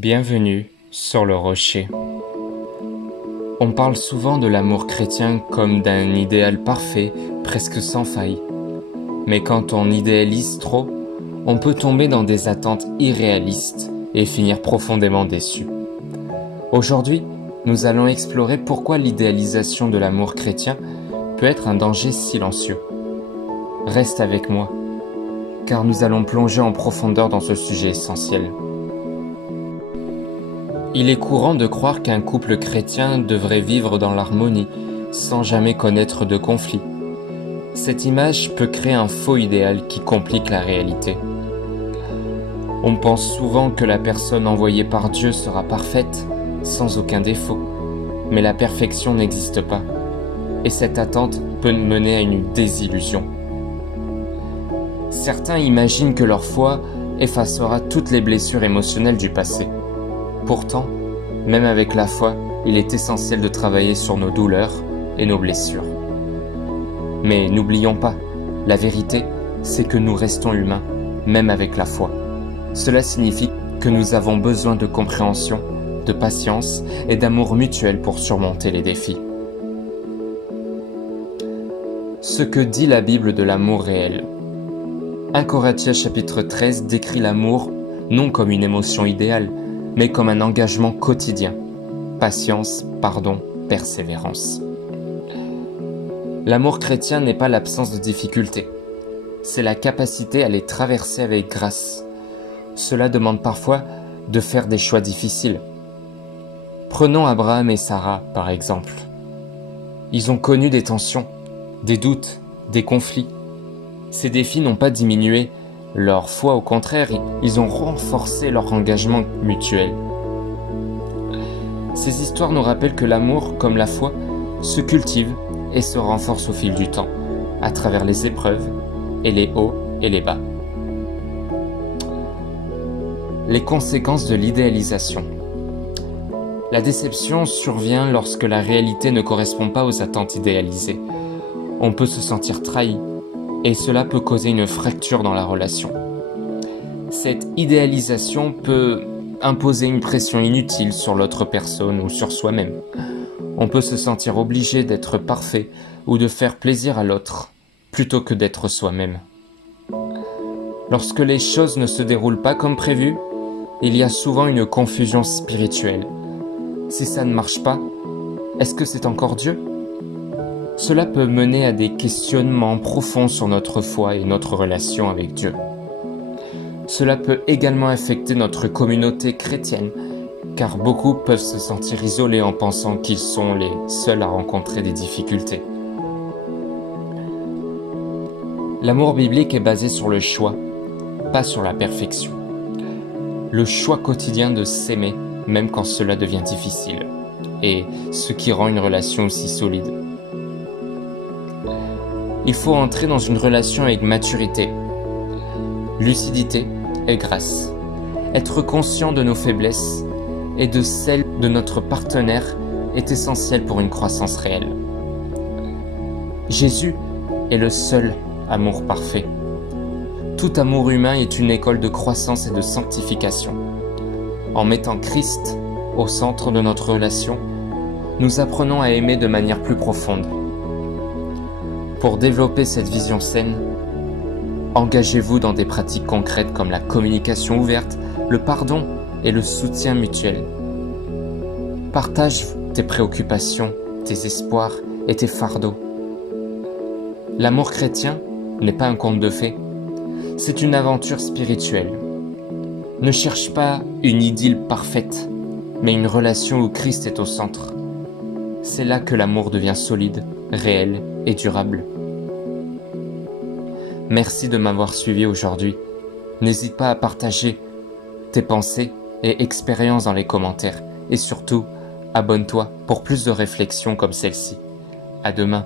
Bienvenue sur le rocher. On parle souvent de l'amour chrétien comme d'un idéal parfait, presque sans faille. Mais quand on idéalise trop, on peut tomber dans des attentes irréalistes et finir profondément déçu. Aujourd'hui, nous allons explorer pourquoi l'idéalisation de l'amour chrétien peut être un danger silencieux. Reste avec moi, car nous allons plonger en profondeur dans ce sujet essentiel. Il est courant de croire qu'un couple chrétien devrait vivre dans l'harmonie, sans jamais connaître de conflit. Cette image peut créer un faux idéal qui complique la réalité. On pense souvent que la personne envoyée par Dieu sera parfaite, sans aucun défaut. Mais la perfection n'existe pas. Et cette attente peut mener à une désillusion. Certains imaginent que leur foi effacera toutes les blessures émotionnelles du passé. Pourtant, même avec la foi, il est essentiel de travailler sur nos douleurs et nos blessures. Mais n'oublions pas, la vérité, c'est que nous restons humains, même avec la foi. Cela signifie que nous avons besoin de compréhension, de patience et d'amour mutuel pour surmonter les défis. Ce que dit la Bible de l'amour réel. 1 Corinthiens chapitre 13 décrit l'amour non comme une émotion idéale, mais comme un engagement quotidien. Patience, pardon, persévérance. L'amour chrétien n'est pas l'absence de difficultés. C'est la capacité à les traverser avec grâce. Cela demande parfois de faire des choix difficiles. Prenons Abraham et Sarah, par exemple. Ils ont connu des tensions, des doutes, des conflits. Ces défis n'ont pas diminué leur foi, au contraire, ils ont renforcé leur engagement mutuel. Ces histoires nous rappellent que l'amour, comme la foi, se cultive et se renforce au fil du temps, à travers les épreuves et les hauts et les bas. Les conséquences de l'idéalisation. La déception survient lorsque la réalité ne correspond pas aux attentes idéalisées. On peut se sentir trahi, et cela peut causer une fracture dans la relation. Cette idéalisation peut imposer une pression inutile sur l'autre personne ou sur soi-même. On peut se sentir obligé d'être parfait ou de faire plaisir à l'autre, plutôt que d'être soi-même. Lorsque les choses ne se déroulent pas comme prévu, il y a souvent une confusion spirituelle. Si ça ne marche pas, est-ce que c'est encore Dieu ? Cela peut mener à des questionnements profonds sur notre foi et notre relation avec Dieu. Cela peut également affecter notre communauté chrétienne, car beaucoup peuvent se sentir isolés en pensant qu'ils sont les seuls à rencontrer des difficultés. L'amour biblique est basé sur le choix, pas sur la perfection. Le choix quotidien de s'aimer, même quand cela devient difficile, et ce qui rend une relation aussi solide. Il faut entrer dans une relation avec maturité, lucidité et grâce. Être conscient de nos faiblesses et de celles de notre partenaire est essentiel pour une croissance réelle. Jésus est le seul amour parfait. Tout amour humain est une école de croissance et de sanctification. En mettant Christ au centre de notre relation, nous apprenons à aimer de manière plus profonde. Pour développer cette vision saine, engagez-vous dans des pratiques concrètes comme la communication ouverte, le pardon et le soutien mutuel. Partage tes préoccupations, tes espoirs et tes fardeaux. L'amour chrétien n'est pas un conte de fées, c'est une aventure spirituelle. Ne cherche pas une idylle parfaite, mais une relation où Christ est au centre. C'est là que l'amour devient solide, réel et durable. Merci de m'avoir suivi aujourd'hui. N'hésite pas à partager tes pensées et expériences dans les commentaires. Et surtout, abonne-toi pour plus de réflexions comme celle-ci. À demain.